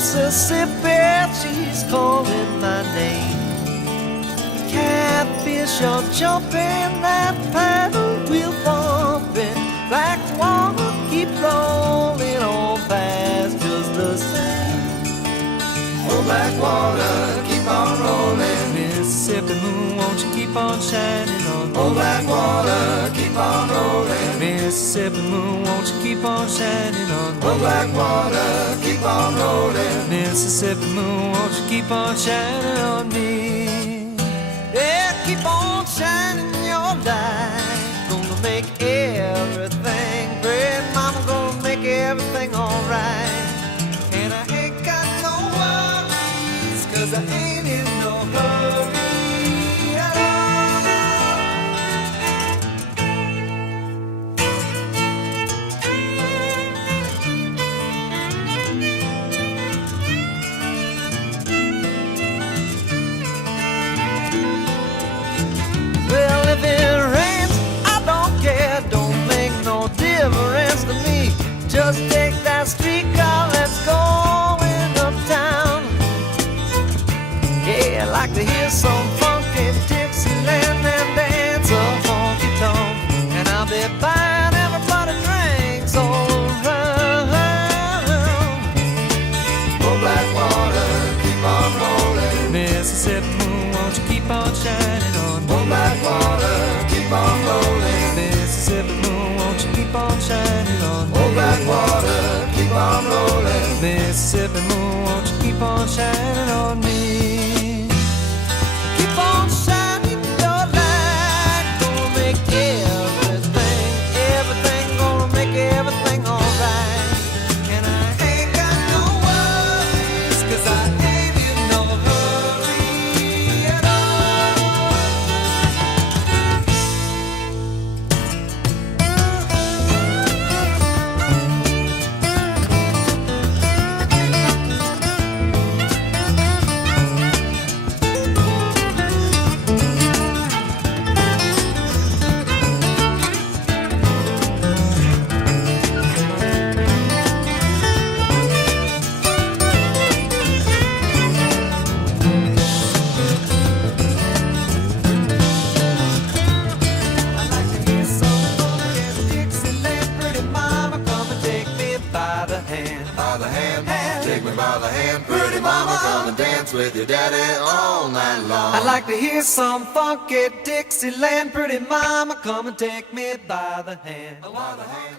Mississippi, she's calling my name. Catfish are jumping, that paddle wheel bumping. Black water keep rolling on past just the same. Oh, black water, keep on rolling. Mississippi moon, won't you keep on shining on me? Oh, black water, keep on rolling. Mississippi moon, won't you keep on shining on me? Oh, black water, keep on rolling. Mississippi moon, won't you keep on shining on me? Yeah, keep on shining your light. Gonna make everything great. Mama gonna make everything alright. And I ain't got no worries, 'cause I ain't in no hurry at all. Well, if it rains, I don't care. Don't make no difference to me. Just take that streetcar, let's go in uptown. Yeah, I like to hear some funky Dixieland and dance a honky tonk. And I'll be buying everybody drinks all around. Oh, black water, keep on rolling. Mississippi moon, won't you keep on shining on me? Oh, black water, keep on rolling. Mississippi moon, won't you keep on shining on me? Oh, black water, keep on rolling. Mississippi moon, won't you keep on shining on me? Keep on shining your light. Gonna make everything, gonna make everything alright. And I ain't got no worries, 'cause I ain't in no hurry at all. I like to hear some funky Dixieland. Pretty mama, come and take me by the hand. By the hand, take me by the hand. Pretty mama, come and dance with your daddy all night long. I'd like to hear some funky Dixieland. Pretty mama, come and take me by the hand. By the hand.